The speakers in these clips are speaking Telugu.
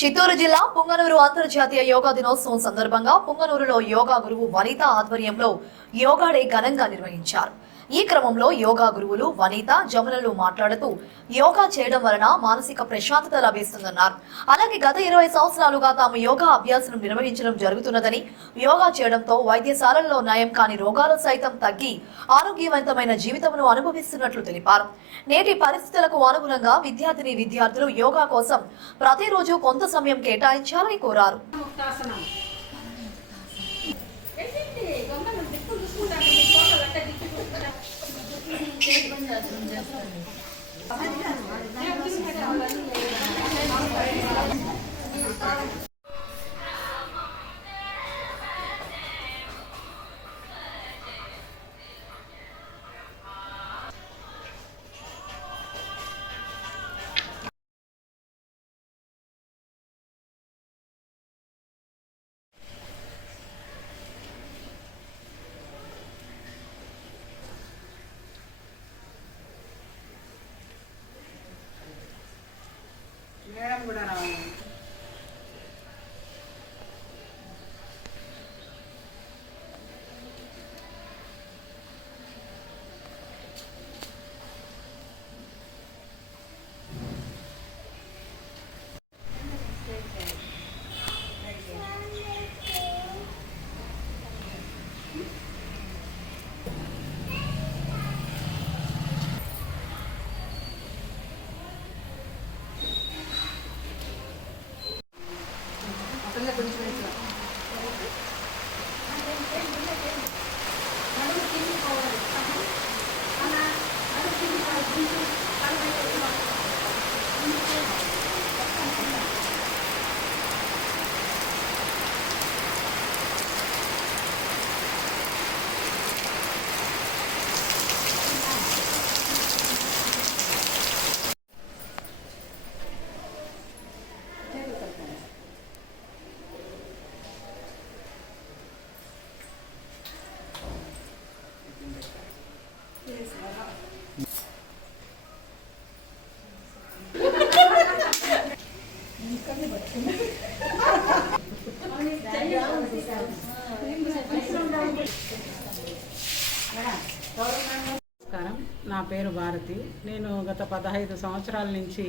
చిత్తూరు జిల్లా పుంగనూరు అంతర్జాతీయ యోగా దినోత్సవం సందర్భంగా పుంగనూరులో యోగా గురువు వనిత ఆధ్వర్యంలో యోగా డే ఘనంగా నిర్వహించారు. ఈ క్రమంలో యోగా గురువులు వనిత జమునలు మాట్లాడుతూ యోగా చేయడం వలన మానసిక ప్రశాంతత లభిస్తుందన్నారు. అలాగే గత 20 సంవత్సరాలుగా తాము యోగా అభ్యాసం నిర్వహించడం జరుగుతున్నదని, యోగా చేయడంతో వైద్యశాలల్లో నయం కాని రోగాలు సైతం తగ్గి ఆరోగ్యవంతమైన జీవితమును అనుభవిస్తున్నట్లు తెలిపారు. నేటి పరిస్థితులకు అనుగుణంగా విద్యార్థులు యోగా కోసం ప్రతిరోజు కొంత సమయం కేటాయించాలని కోరారు. మేడం కూడా రావాలి. నమస్కారం, నా పేరు భారతి. నేను గత 15 సంవత్సరాల నుంచి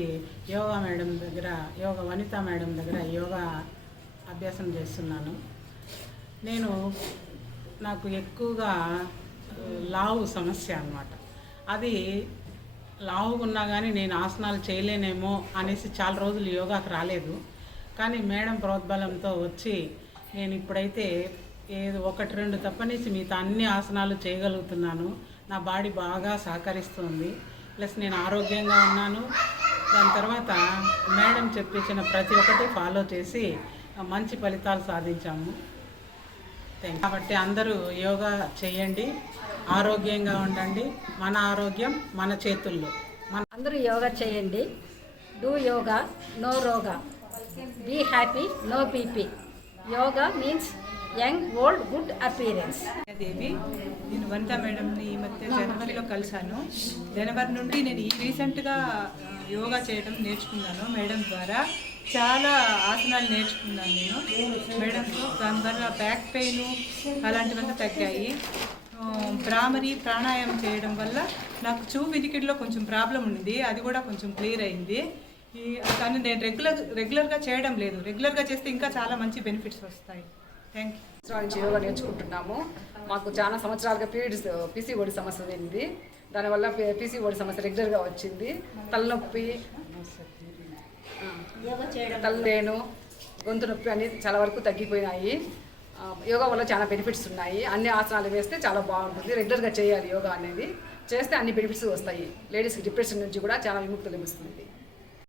వనితా మేడం దగ్గర యోగా అభ్యాసం చేస్తున్నాను. నాకు ఎక్కువగా లావు సమస్య అన్నమాట. అది లావుగున్నా కానీ నేను ఆసనాలు చేయలేనేమో అనేసి చాలా రోజులు యోగాకు రాలేదు. కానీ మేడం ప్రోద్బలంతో వచ్చి నేను ఇప్పుడైతే ఏదో 1-2 తప్పనేసి మిగతా అన్ని ఆసనాలు చేయగలుగుతున్నాను. నా బాడీ బాగా సహకరిస్తుంది. ప్లస్ నేను ఆరోగ్యంగా ఉన్నాను. దాని తర్వాత మేడం చెప్పించిన ప్రతి ఒక్కటి ఫాలో చేసి మంచి ఫలితాలు సాధించాము. కాబట్టి అందరూ యోగా చేయండి, ఆరోగ్యంగా ఉండండి. మన ఆరోగ్యం మన చేతుల్లో. అందరూ యోగా చేయండి. డూ యోగా, నో రోగా. Be happy, no BP. Yoga means young, old, good appearance. Devi, నేను వనితా మేడంని ఈ మధ్య జనవరిలో కలిశాను. జనవరి నుండి నేను రీసెంట్గా యోగా చేయడం నేర్చుకున్నాను. మేడం ద్వారా చాలా ఆసనాలు నేర్చుకున్నాను నేను మేడంతో. దానివల్ల బ్యాక్ పెయిన్ అలాంటివన్నీ తగ్గాయి. భ్రామరి ప్రాణాయామం చేయడం వల్ల నాకు వినికిడిలో కొంచెం ప్రాబ్లం ఉంది, అది కూడా కొంచెం క్లియర్ అయింది. కానీ నేను రెగ్యులర్గా చేయడం లేదు. రెగ్యులర్గా చేస్తే ఇంకా చాలా మంచి బెనిఫిట్స్ వస్తాయి. Thank you. నుంచి యోగా నేర్చుకుంటున్నాము. మాకు చాలా సంవత్సరాలుగా పీసీఓడి సమస్య ఉంది. దానివల్ల పీసీఓడి సమస్య రెగ్యులర్గా వచ్చింది. తలనొప్పి, తలవేను, గొంతు నొప్పి అనేది చాలా వరకు తగ్గిపోయినాయి. యోగా వల్ల చాలా బెనిఫిట్స్ ఉన్నాయి. అన్ని ఆసనాలు వేస్తే చాలా బాగుంటుంది. రెగ్యులర్గా చేయాలి యోగా అనేది. చేస్తే అన్ని బెనిఫిట్స్ వస్తాయి. లేడీస్కి డిప్రెషన్ నుంచి కూడా చాలా విముక్తి లభిస్తుంది.